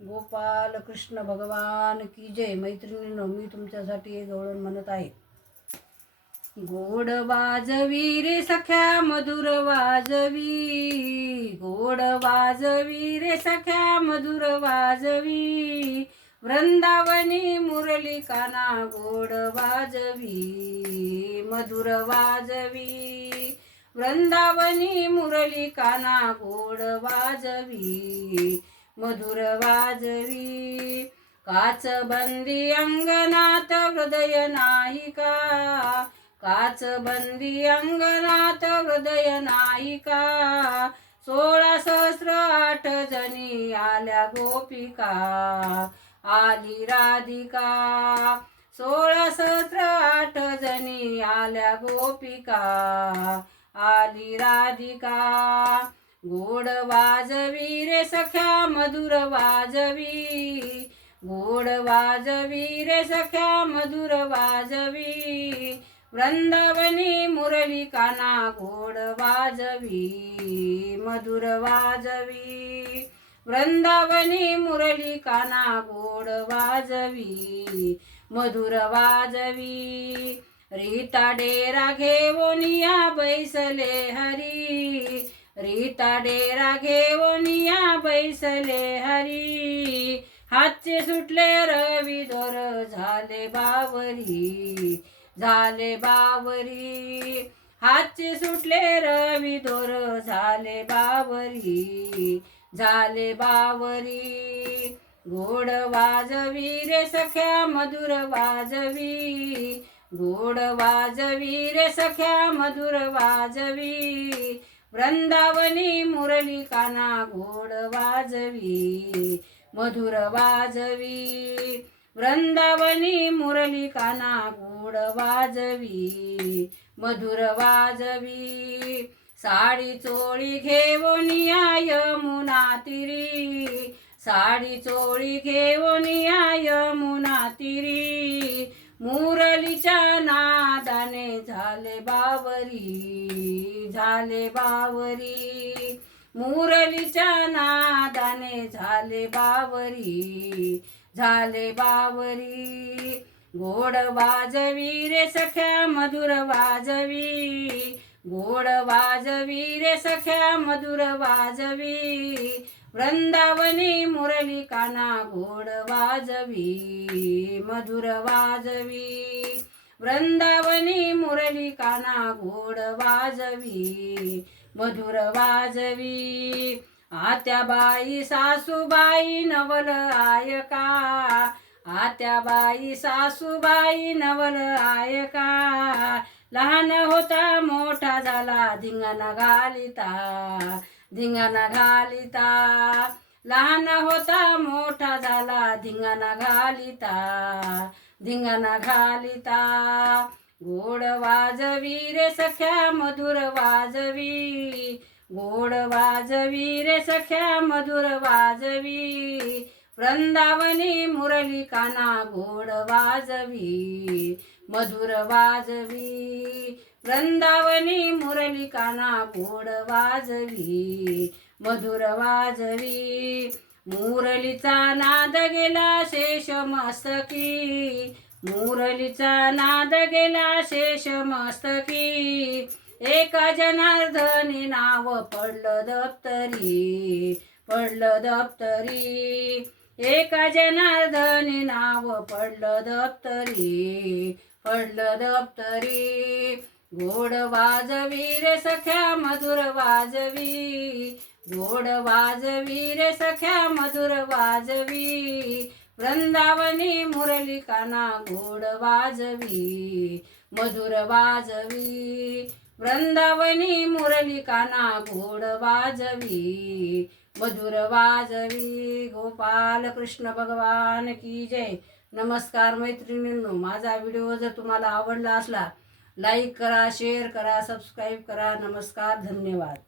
गोपाल कृष्ण भगवान की जय. मैत्रिणीनो मी तुमच्यासाठी एक गवळण म्हणत आहे. गोड वाजवी रे सख्या मधुर वाजवी गोड वाजवी रे सख्या मधुर वाजवी वृंदावनी मुरली काना गोड वाजवी मधुर वाजवी वृंदावनी मुरली काना गोड वाजवी मधुर वाजवी. काच बंदी अंगनात हृदय नायिका. काच बंदी अंगनात हृदय नायिका. सोळा सहस्र आठ जणी आल्या गोपिका. आली राधिका. सोळा सहस्र आठ जणी आल्या गोपिका. आली राधिका. गोड वाजवी रे सख्या मधुर वाजवी. गोड वाजवी रे सख्या मधुर वाजवी. वृंदावनी मुरली काना गोड वाजवी मधुर वाजवी. वृंदावनी मुरली काना गोड वाजवी मधुर वाजवी. रीता डेरा घेवोनिया बैसले हरी. रीता डेरा घेवोनिया बैसले हरी. हातचे सुटले रवी दोर झाले बावरी झाले बावरी. हातचे सुटले रवी दोर झाले बावरी झाले बावरी. गोड वाजवी रे सख्या मधुर वाजवी. गोड वाजवी रे सख्या मधुर वाजवी. वृंदावनी मुरली काना गोड वाजवी मधुर वाजवी. वृंदावनी मुरली काना गोड वाजवी मधुर वाजवी. साडी चोळी घेऊन यमुना तिरी साडी चोळी घेऊन यमुना तिरी मुरलीच्या नादाने झाले बावरी. झाले बावरी. मुरलीच्या नादाने झाले बावरी. झाले बावरी. गोड वाजवी रे सख्या मधुर वाजवी. गोड वाजवी रे सख्या मधुर वाजवी. वृंदावनी मुरली काना गोड वाजवी मधुर वाजवी. वृंदावनी मुरली काना गोड वाजवी मधुर वाजवी. आत्याबाई सासूबाई नवल आयका आत्याबाई सासूबाई नवल आयका. लहान होता मोठा झाला धिंगाणा घालिता धिंगाणा घालिता. लहान होता मोठा झाला धिंगाणा घालिता. धिंगाणा घालिता. गोड वाजवी रे सख्या मधुर वाजवी. गोड वाजवी रे सख्या मधुर वाजवी. वृंदावनी मुरली काना गोड वाजवी. मधुर वाजवी. वृंदावनी मुरली काना गोड वाजवी. मधुर वाजवी. मुरलीचा नाद गेला शेष मस्तकी. मुरलीचा नाद गेला शेष मस्तकी. एका जनार्दनी नाव पडलं दप्तरी पडलं दप्तरी. एका जनार्दनी नाव पडलं दप्तरी पडलं दप्तरी. गोड वाजवी रे सख्या मधुर वाजवी. गोड वाजवी रे सख्या मधुर वाजवी. वृंदावनी मुरली काना गोड वाजवी. मधुर वाजवी. वृंदावनी मुरली काना गोड वाजवी. मधुर वाजवी. गोपाल कृष्ण भगवान की जय. नमस्कार मैत्रिणींनो माझा व्हिडिओ जर तुम्हाला आवडला असला लाईक करा शेअर करा सबस्क्राईब करा. नमस्कार धन्यवाद.